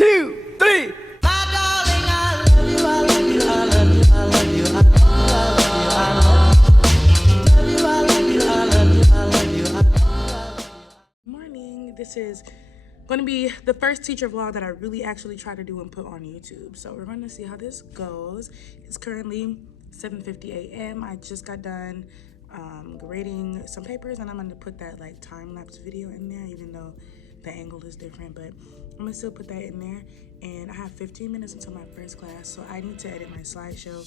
2, 3. Morning. This is going to be the first teacher vlog that I really actually try to do and put on YouTube. So we're going to see how this goes. It's currently 7:50 a.m. I just got done grading some papers, and I'm going to put that like time-lapse video in there, even though the angle is different, but I'm going to still put that in there. And I have 15 minutes until my first class, so I need to edit my slideshow,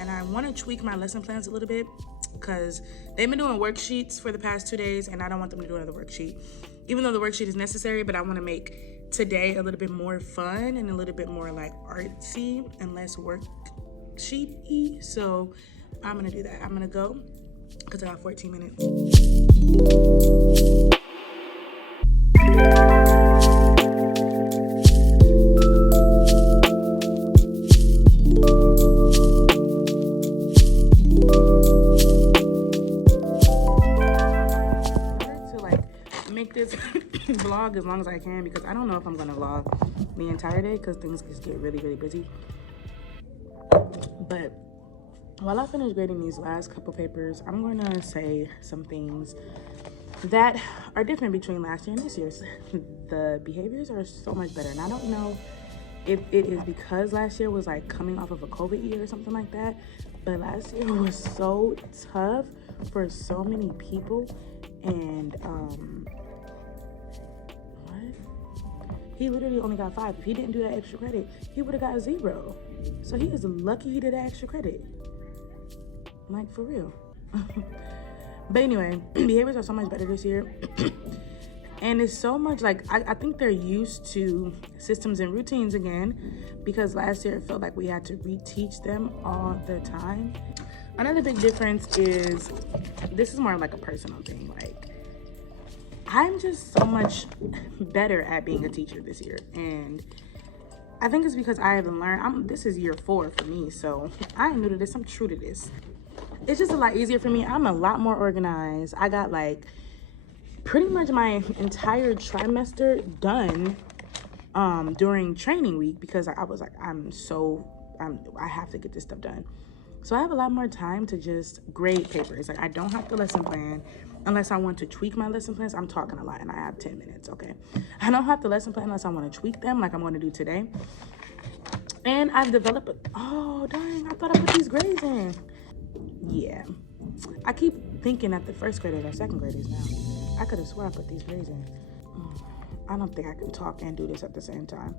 and I want to tweak my lesson plans a little bit because they've been doing worksheets for the past 2 days, and I don't want them to do another worksheet, even though the worksheet is necessary. But I want to make today a little bit more fun and a little bit more like artsy and less worksheet-y. So I'm gonna do that. I'm gonna go because I got 14 minutes. This vlog as long as I can because I don't know if I'm gonna vlog the entire day because things just get really busy. But while I finish grading these last couple papers, I'm gonna say some things that are different between last year and this year. The behaviors are so much better, and I don't know if it is because last year was like coming off of a COVID year or something like that, but last year was so tough for so many people. And he literally only got 5. If he didn't do that extra credit, he would have got 0. So he is lucky he did that extra credit. Like, for real. But anyway, behaviors are so much better this year. And it's so much like, I think they're used to systems and routines again, because last year it felt like we had to reteach them all the time. Another big difference is, this is more like a personal thing. Like, I'm just so much better at being a teacher this year, and I think it's because I have learned. This is year 4 for me, so I am new to this. I'm true to this. It's just a lot easier for me. I'm a lot more organized. I got like pretty much my entire trimester done during training week because I was like, I have to get this stuff done. So I have a lot more time to just grade papers. Like, I don't have to lesson plan unless I want to tweak my lesson plans. I'm talking a lot and I have 10 minutes, okay? I don't have to lesson plan unless I want to tweak them like I'm going to do today. And I've developed, oh, dang, I thought I put these grades in. Yeah. I keep thinking that the first graders are second graders now. I could have sworn I put these grades in. I don't think I can talk and do this at the same time,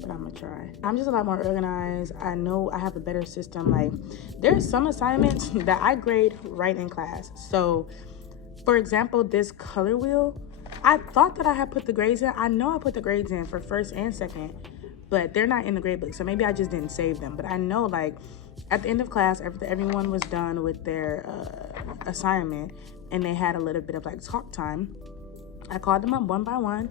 but I'm gonna try. I'm just a lot more organized. I know I have a better system. Like, there's some assignments that I grade right in class. So for example, this color wheel, I thought that I had put the grades in. I know I put the grades in for first and second, but they're not in the grade book, so maybe I just didn't save them. But I know, like, at the end of class, after everyone was done with their assignment and they had a little bit of like talk time, I called them up one by one.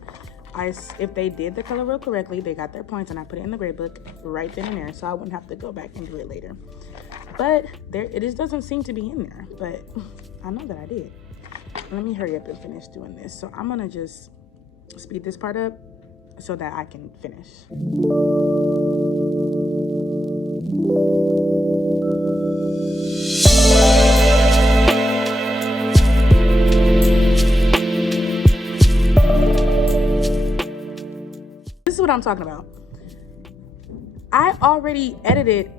If they did the color wheel correctly, they got their points, and I put it in the grade book right then and there, so I wouldn't have to go back and do it later. But it just doesn't seem to be in there, but I know that I did. Let me hurry up and finish doing this. So I'm gonna just speed this part up so that I can finish. This is what I'm talking about. I already edited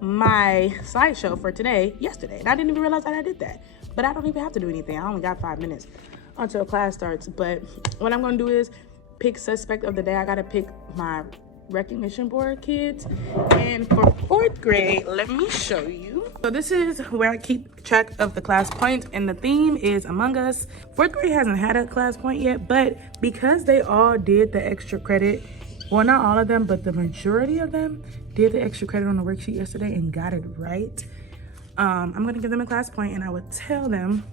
my slideshow for today yesterday, and I didn't even realize that I did that. But I don't even have to do anything. I only got 5 minutes until class starts. But what I'm gonna do is pick suspect of the day. I gotta pick my recognition board kids. And for 4th grade, let me show you. So this is where I keep track of the class points, and the theme is Among Us. 4th grade hasn't had a class point yet, but because they all did the extra credit, well, not all of them, but the majority of them did the extra credit on the worksheet yesterday and got it right, I'm gonna give them a class point, and I would tell them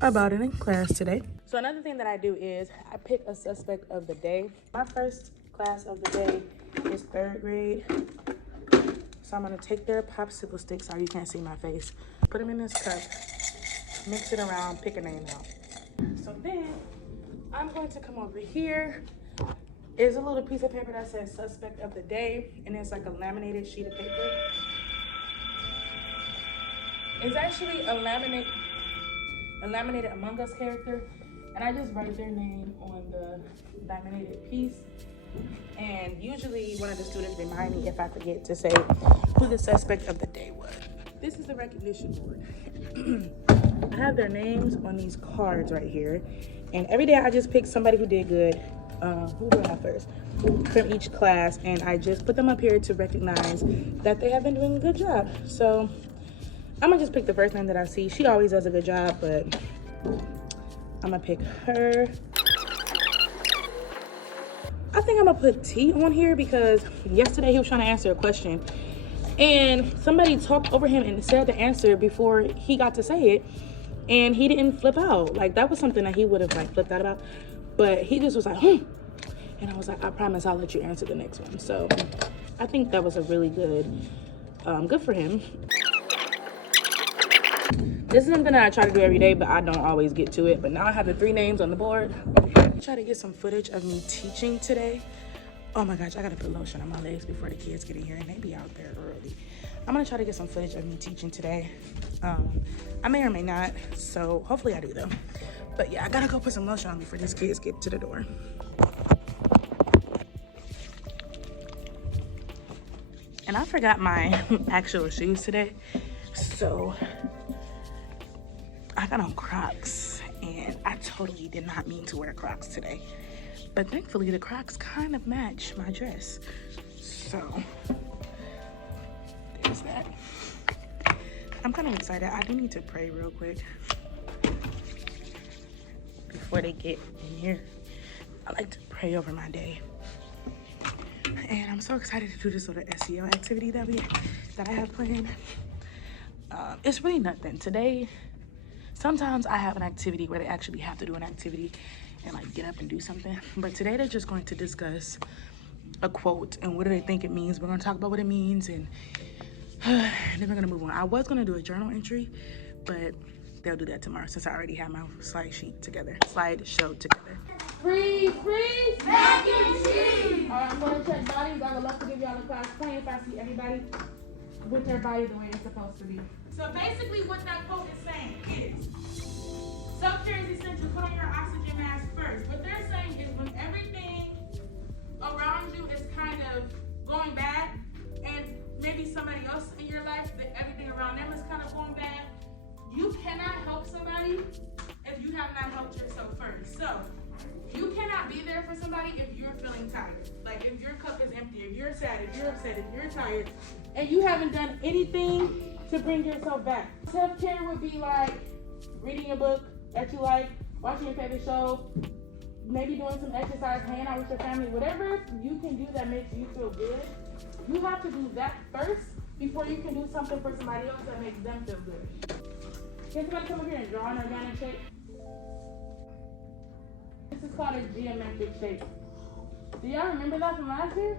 about it in class today. So another thing that I do is I pick a suspect of the day. My first class of the day is 3rd grade. So I'm gonna take their popsicle sticks, sorry you can't see my face, put them in this cup, mix it around, pick a name out. So then I'm going to come over here is a little piece of paper that says suspect of the day, and it's like a laminated sheet of paper. It's actually a laminated Among Us character, and I just write their name on the laminated piece. And usually one of the students remind me if I forget to say who the suspect of the day was. This is the recognition board. I have their names on these cards right here, and every day I just pick somebody who did good. Who do I have first? From each class, and I just put them up here to recognize that they have been doing a good job. So I'm gonna just pick the first name that I see. She always does a good job, but I'm gonna pick her. I think I'm gonna put T on here because yesterday he was trying to answer a question and somebody talked over him and said the answer before he got to say it, and he didn't flip out. Like, that was something that he would have like flipped out about, but he just was like, and I was like, I promise I'll let you answer the next one. So I think that was a really good, good for him. This is something that I try to do every day, but I don't always get to it. But now I have the 3 names on the board. Try to get some footage of me teaching today. Oh my gosh, I gotta put lotion on my legs before the kids get in here, and they be out there early. I'm gonna try to get some footage of me teaching today. I may or may not, so hopefully I do though. But yeah, I gotta go put some lotion on before these kids get to the door. And I forgot my actual shoes today, so I got on Crocs, and I totally did not mean to wear Crocs today. But thankfully, the Crocs kind of match my dress. So, there's that. I'm kind of excited. I do need to pray real quick before they get in here. I like to pray over my day. And I'm so excited to do this little SEO activity that I have planned. It's really nothing. Today, sometimes I have an activity where they actually have to do an activity and like get up and do something. But today they're just going to discuss a quote and what do they think it means. We're gonna talk about what it means, and then we're gonna move on. I was gonna do a journal entry, but they'll do that tomorrow since I already have my slideshow together. Freeze! Mac and cheese! Alright, I'm gonna check bodies. I would love to give y'all a class plan if I see everybody with their body the way it's supposed to be. So basically what that quote is saying is, self-care is essential. Put on your oxygen mask first. What they're saying is when everything around you is kind of going bad, and maybe somebody else in your life, that everything around them is kind of going bad, you cannot help somebody if you have not helped yourself first. So you cannot be there for somebody if you're feeling tired. Like if your cup is empty, if you're sad, if you're upset, if you're tired, and you haven't done anything to bring yourself back. Self-care would be like reading a book that you like, watching your favorite show, maybe doing some exercise, hanging out with your family, whatever you can do that makes you feel good. You have to do that first before you can do something for somebody else that makes them feel good. Can somebody come over here and draw an organic shape? This is called a geometric shape. Do y'all remember that from last year?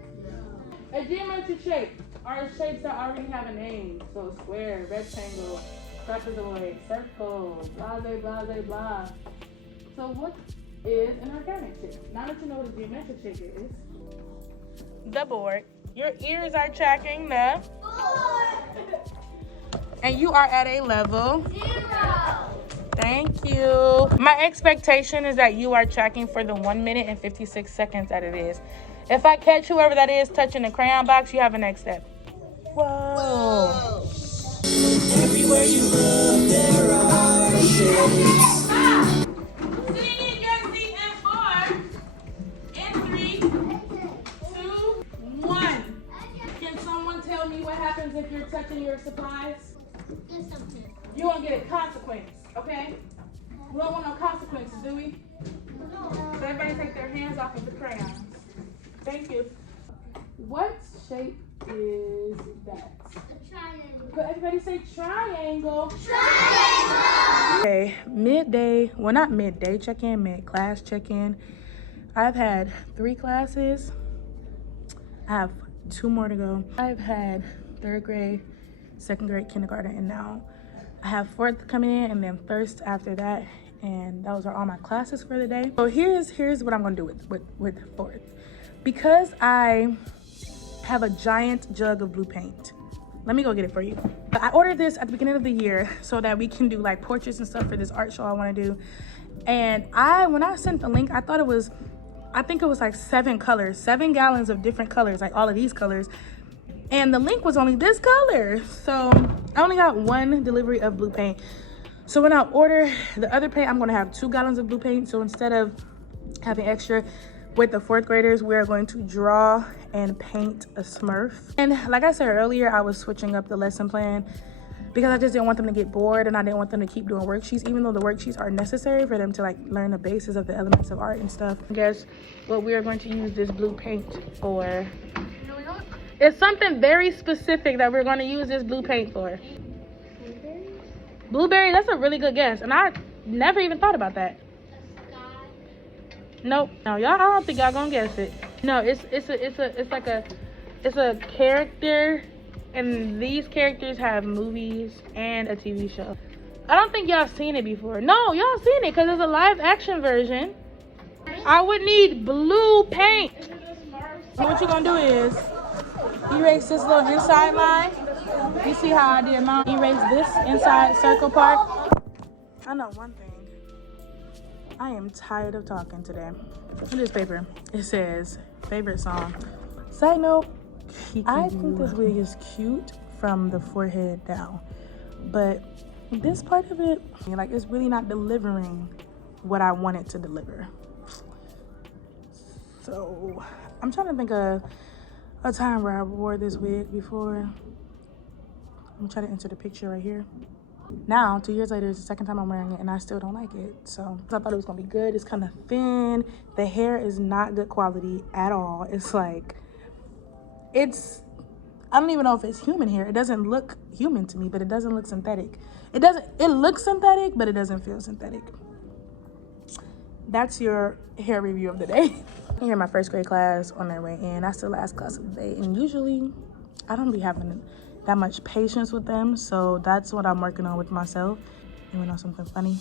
Yeah. A geometric shape are shapes that already have a name. So square, rectangle, trapezoid, circle, blah, blah, blah, blah, blah. So what is an organic shape? Now that you know what a geometric shape is. The board. Your ears are tracking the board. And you are at a level 0. Thank you. My expectation is that you are tracking for the 1 minute and 56 seconds that it is. If I catch whoever that is touching the crayon box, you have a next step. Whoa. Everywhere you look, there are shapes. Sitting in your seat at 4. In 3, 2, 1. Can someone tell me what happens if you're touching your supplies? You won't get a consequence, okay? We don't want no consequences, do we? So everybody take their hands off of the crayons. Thank you. What shape is that? A triangle. Could everybody say triangle? Triangle! Okay, midday, well not midday check-in, mid-class check-in. I've had 3 classes. I have 2 more to go. I've had 3rd grade, 2nd grade, kindergarten, and now I have 4th coming in, and then 1st after that. And those are all my classes for the day. So here's what I'm gonna do with 4th. Because I have a giant jug of blue paint. Let me go get it for you. I ordered this at the beginning of the year so that we can do like portraits and stuff for this art show I want to do. And when I sent the link, I think it was like 7 colors, 7 gallons of different colors, like all of these colors. And the link was only this color. So I only got 1 delivery of blue paint. So when I order the other paint, I'm gonna have 2 gallons of blue paint. So instead of having extra, with the 4th graders, we're going to draw and paint a Smurf. And like I said earlier, I was switching up the lesson plan because I just didn't want them to get bored, and I didn't want them to keep doing worksheets, even though the worksheets are necessary for them to like learn the basis of the elements of art and stuff. Guess what we are going to use this blue paint for? It's something very specific that we're going to use this blue paint for. Blueberry, that's a really good guess, and I never even thought about that. Nope. No, y'all. I don't think y'all gonna guess it. No, it's a character, and these characters have movies and a TV show. I don't think y'all seen it before. No, y'all seen it because it's a live action version. I would need blue paint. So what you gonna do is erase this little inside line. You see how I did mine? Erase this inside circle part. I know one thing. I am tired of talking today. In this paper, it says favorite song. Side note, I think this wig is cute from the forehead down, but this part of it, like, it's really not delivering what I want it to deliver. So I'm trying to think of a time where I wore this wig before. I'm trying to enter the picture right here. Now, 2 years later, it's the 2nd time I'm wearing it, and I still don't like it. So I thought it was gonna be good. It's kind of thin. The hair is not good quality at all. It's like, I don't even know if it's human hair. It doesn't look human to me, but it doesn't look synthetic. It looks synthetic, but it doesn't feel synthetic. That's your hair review of the day. Here in my 1st grade class on their way in. That's the last class of the day, and usually I don't be having that much patience with them, so that's what I'm working on with myself. You wanna know something funny?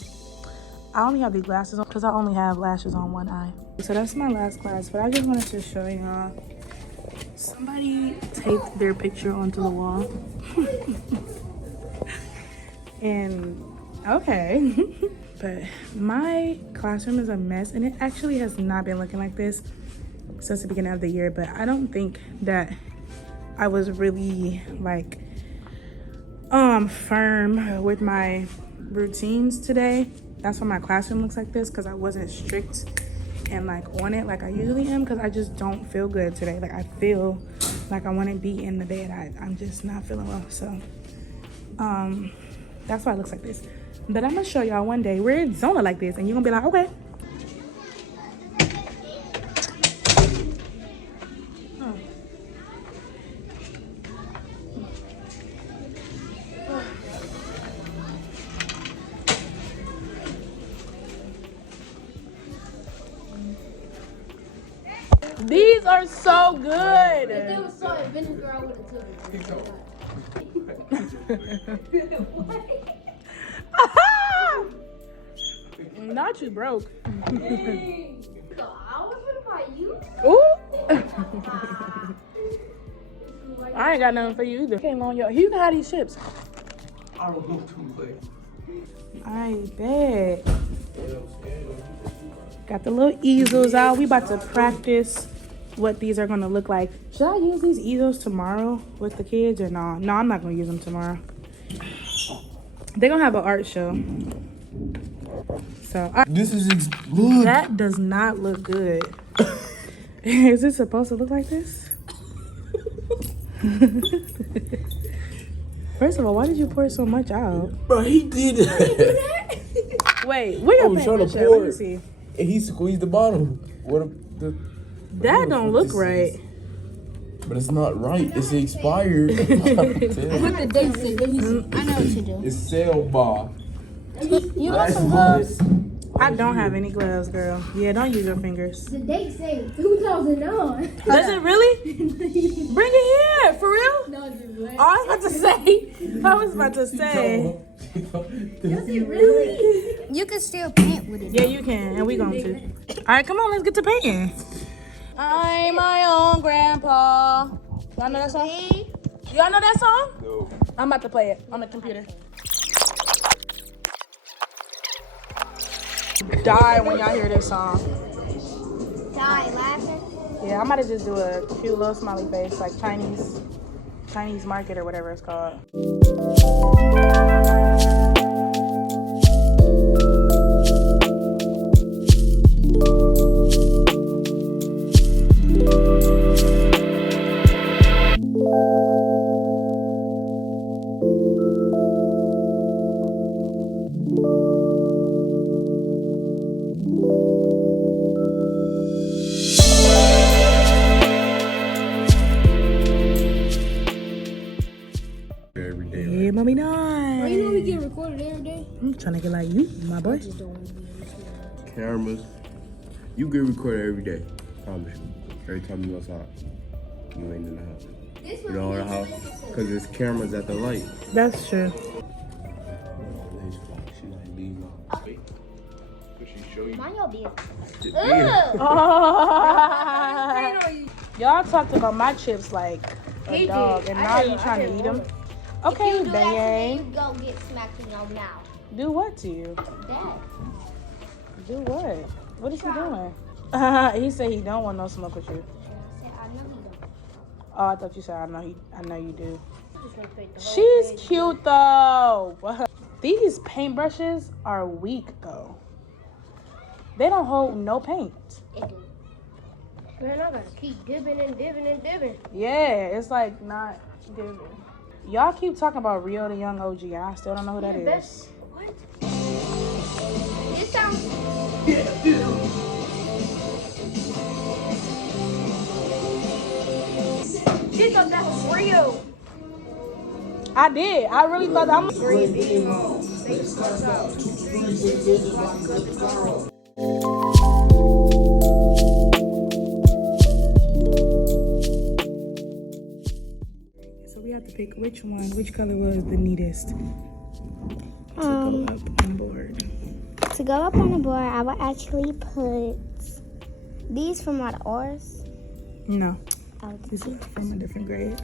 I only have these glasses on because I only have lashes on one eye. So that's my last class, but I just wanted to show y'all. Somebody taped their picture onto the wall. And okay. But my classroom is a mess, and it actually has not been looking like this since the beginning of the year, but I don't think that I was really like firm with my routines today. That's why my classroom looks like this, because I wasn't strict and like on it like I usually am, because I just don't feel good today. Like I feel like I want to be in the bed. I'm just not feeling well. So that's why it looks like this. But I'm gonna show y'all one day where it's gonna look like this, and you're gonna be like, okay. These are so good. If there was salt and vinegar, I would have took it. Not you broke. Dang. So I was gonna buy you. Ooh. I ain't got nothing for you either. Came on, yo. You can have these chips. I don't want to play. I bet. Got the little easels out. We about to practice what these are gonna look like. Should I use these easels tomorrow with the kids or no? No, I'm not gonna use them tomorrow. They're gonna have an art show. So This is look. that does not look good. Is it supposed to look like this? First of all, why did you pour so much out? Bro, he did that. Wait, where your trying to paint? Let me pour. see. And he squeezed the bottom. What the That don't look right. But it's not right. It's expired. Put the date say. I know what to do. It's sale bar. You got some gloves? I don't have any gloves, girl. Yeah, don't use your fingers. The date say 2009. Does it really? Bring it here, for real? No, dude. I was about to say. Does it really? You can still paint with it. Yeah, you can, and we going to. All right, come on, let's get to painting. I'm my own grandpa. Y'all know that song? Y'all know that song? No. I'm about to play it on the computer. Die when y'all hear this song. Die laughing. Yeah, I might have just do a cute little smiley face, like Chinese market or whatever it's called. Every day. Yeah, mommy, You know we nice. get recorded every day. I'm trying to get like you, my boy. Just don't want to be in this video. Cameras. You get recorded every day. Promise you. Every time you outside. You ain't in the house. You know in the house? Because there's cameras at the light. That's true. She like leave my. Wait. Did she show you? Mind your business. Yeah. Y'all talked about my chips like a dog, and now you trying to eat them. Okay, If you do that today, bang. you go get smacked in your mouth. Do what to you? That. Do what? What is he doing? He said he don't want no smoke with you. I said, I know you don't. Oh, I thought you said I know you do. Just gonna paint the whole She's page. cute though. These paintbrushes are weak though. They don't hold no paint. It do. Man, I gotta keep dipping and dipping and dipping. Yeah, it's like not good. Y'all keep talking about Rio the Young OG, and I still don't know who that is. What? This sounds. She thought that was real. I did. I really thought that was So we have to pick which color was the neatest to go up on board. To go up on the board, I would actually put these from my ours. No, Oh, this is from a different grade.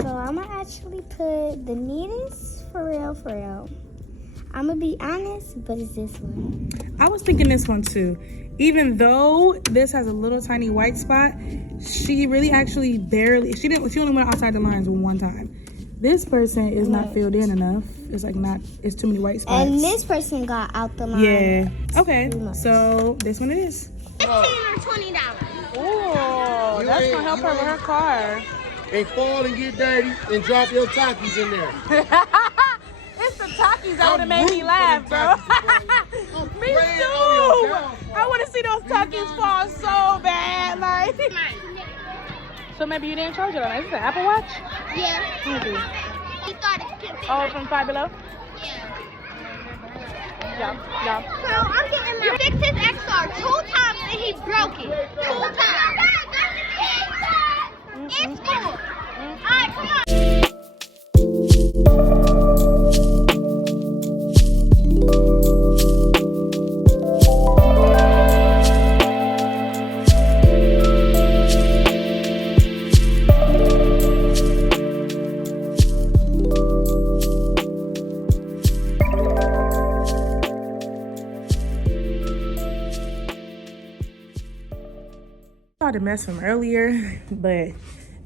so I'm gonna actually put the neatest for real, for real. I'm gonna be honest, but it's this one. I was thinking this one too. Even though this has a little tiny white spot, she really actually she only went outside the lines one time. This person is not filled in enough. It's like it's too many white spots. And this person got out the line. Yeah. Okay. So this one it is. $15 or $20. Oh, that's gonna help her with her car. And fall and get dirty and drop your Takis in there. It's the Takis that would have made me laugh, bro. Me praying too. on your downfall. I want to see those Takis fall so bad, like. So maybe you didn't charge it on it. Is it an Apple Watch? Yeah. Let me see. He thought it could be. Oh, from Five Below? Yeah. Yeah. So I'm getting my fixed his XR 2 times and he broke it. 2 times. It's good. Alright, come on. Started to mess from earlier, but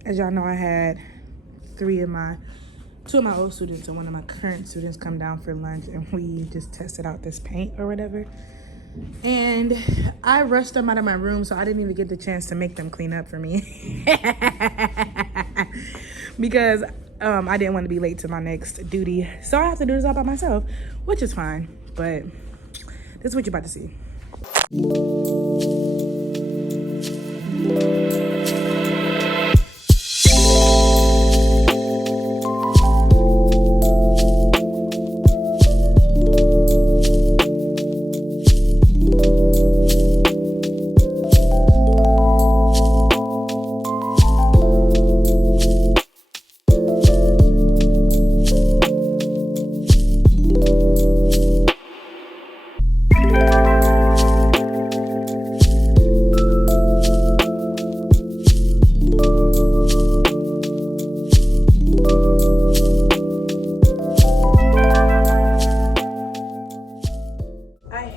as y'all know, I had two of my old students and one of my current students come down for lunch, and we just tested out this paint or whatever. And I rushed them out of my room, so I didn't even get the chance to make them clean up for me because I didn't want to be late to my next duty. So I have to do this all by myself, which is fine. But this is what you're about to see.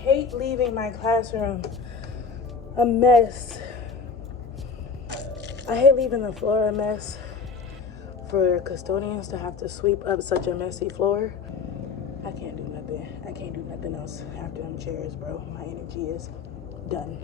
hate leaving my classroom a mess. I hate leaving the floor a mess for custodians to have to sweep up such a messy floor. I can't do nothing. I can't do nothing else after them chairs, bro. My energy is done.